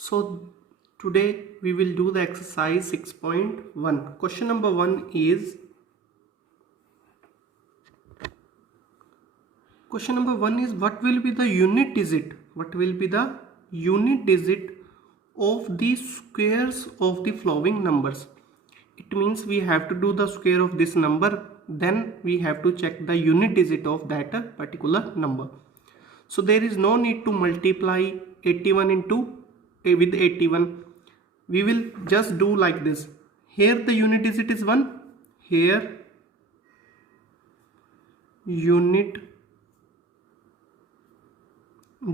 So today we will do the exercise 6.1. Question number 1 is what will be the unit digit? What will be the unit digit of the squares of the following numbers? It means we have to do the square of this number, then we have to check the unit digit of that particular number. So there is no need to multiply 81 with 81. We will just do like this. Here the unit digit is 1. Here unit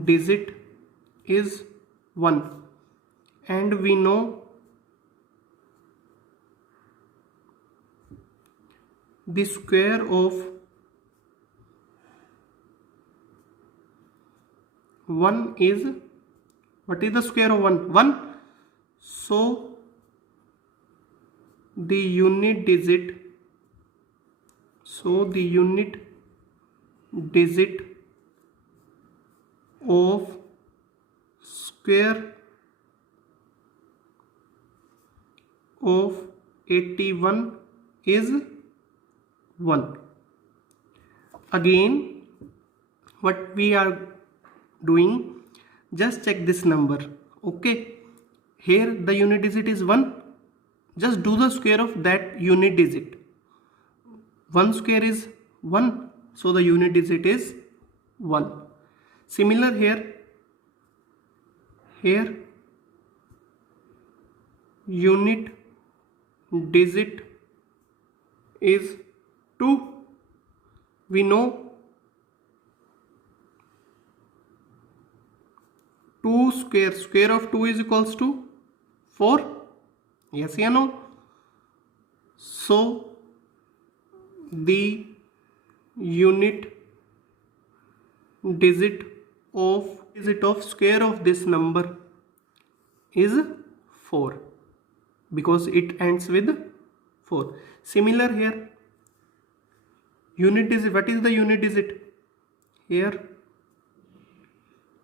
digit is 1. And we know the square of 1 is, what is the square of 1? 1. So the unit digit of square of 81 is 1. Again, what we are doing, just check this number. Okay, here the unit digit is 1. Just do the square of that unit digit. 1 square is 1, so the unit digit is 1. Similar here unit digit is 2. We know 2 square of 2 is equals to 4. Yes or no? So the unit digit of square of this number is 4 because it ends with 4. Similar here, unit digit, what is the unit digit? Here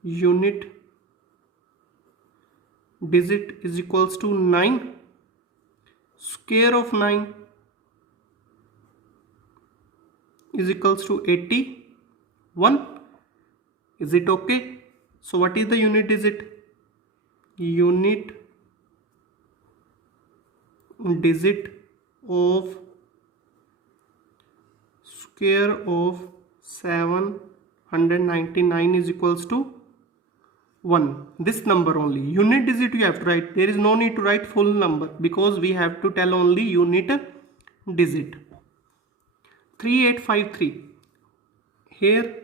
unit digit is equals to 9. Square of 9 is equals to 81. Is it okay? So what is the unit digit? Unit digit of square of 799 is equals to 1. This number only. Unit digit you have to write. There is no need to write full number because we have to tell only unit digit. 3853. Here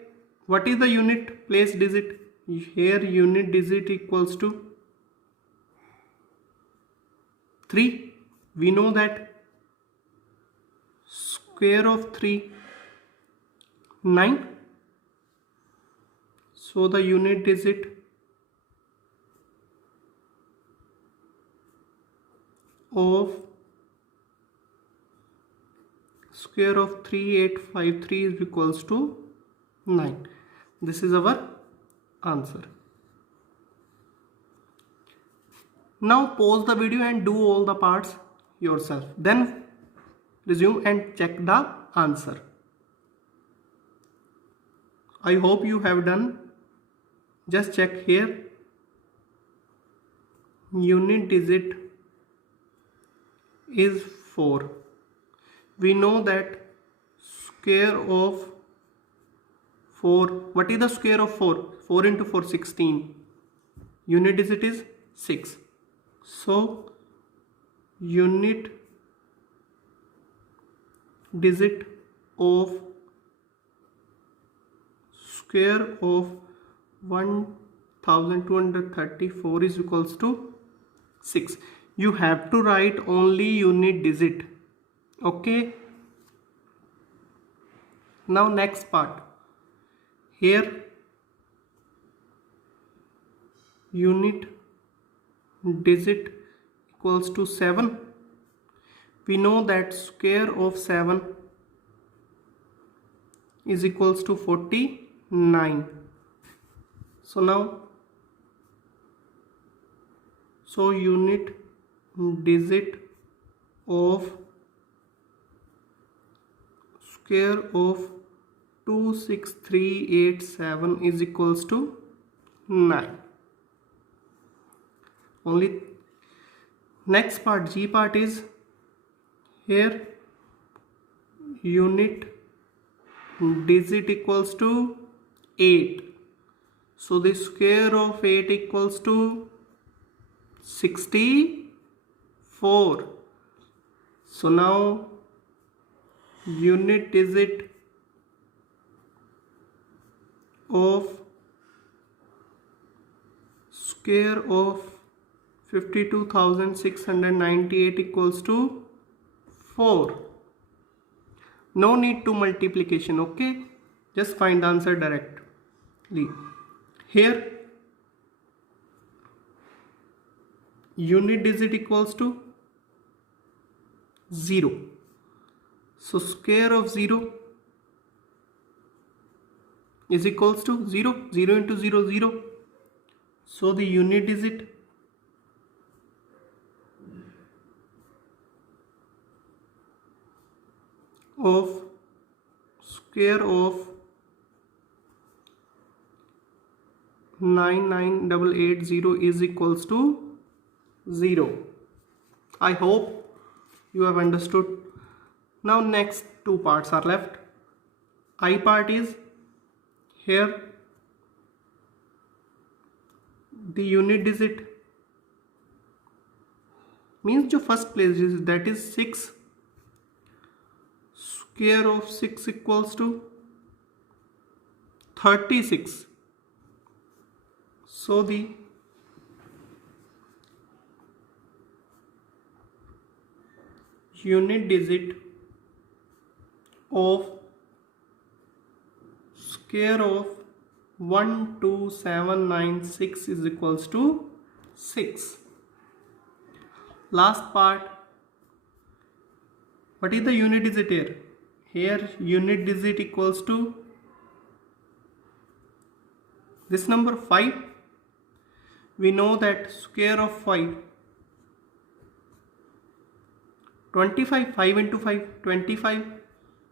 what is the unit place digit? Here unit digit equals to 3. We know that square of 3 9. So the unit digit of square of 3853 is equals to 9. This is our answer. Now pause the video and do all the parts yourself. Then resume and check the answer. I hope you have done. Just check here. Unit digit is 4. We know that square of 4, what is the square of 4? 4 into 4, 16. Unit digit is 6. So unit digit of square of 1234 is equals to 6. You have to write only unit digit. Okay. Now next part. Here unit digit equals to 7. We know that square of 7 is equals to 49. 9. So now 49 So unit digit of square of 26387 is equals to 9. Only next part, G part, is here unit digit equals to 8. So the square of 8 equals to 64. So now unit digit of square of 52,698 equals to 4. No need to multiplication, okay? Just find the answer directly. Here unit digit equals to 0. So square of 0 is equals to 0. 0 into 0, 0. So the unit digit of square of 99880 is equals to 0. I hope you have understood. Now next two parts are left. I part is here the unit digit means जो first place is, that is 6. Square of 6 equals to 36. So the unit digit of square of 12796 is equals to 6. Last part, what is the unit digit here? Here unit digit equals to this number 5. We know that square of 5, 25, 5 into 5, 25.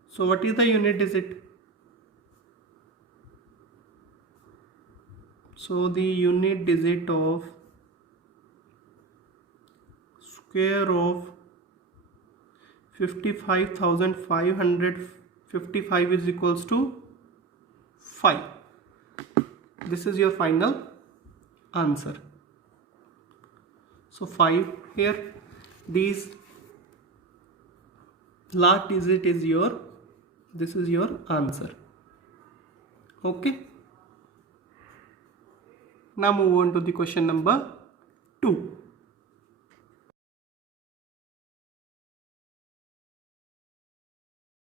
So what is the unit digit? So the unit digit of square of 55,555 is equals to 5. This is your final answer. So 5 here. These last digit is your, this is your answer. Okay. Now move on to the question number 2.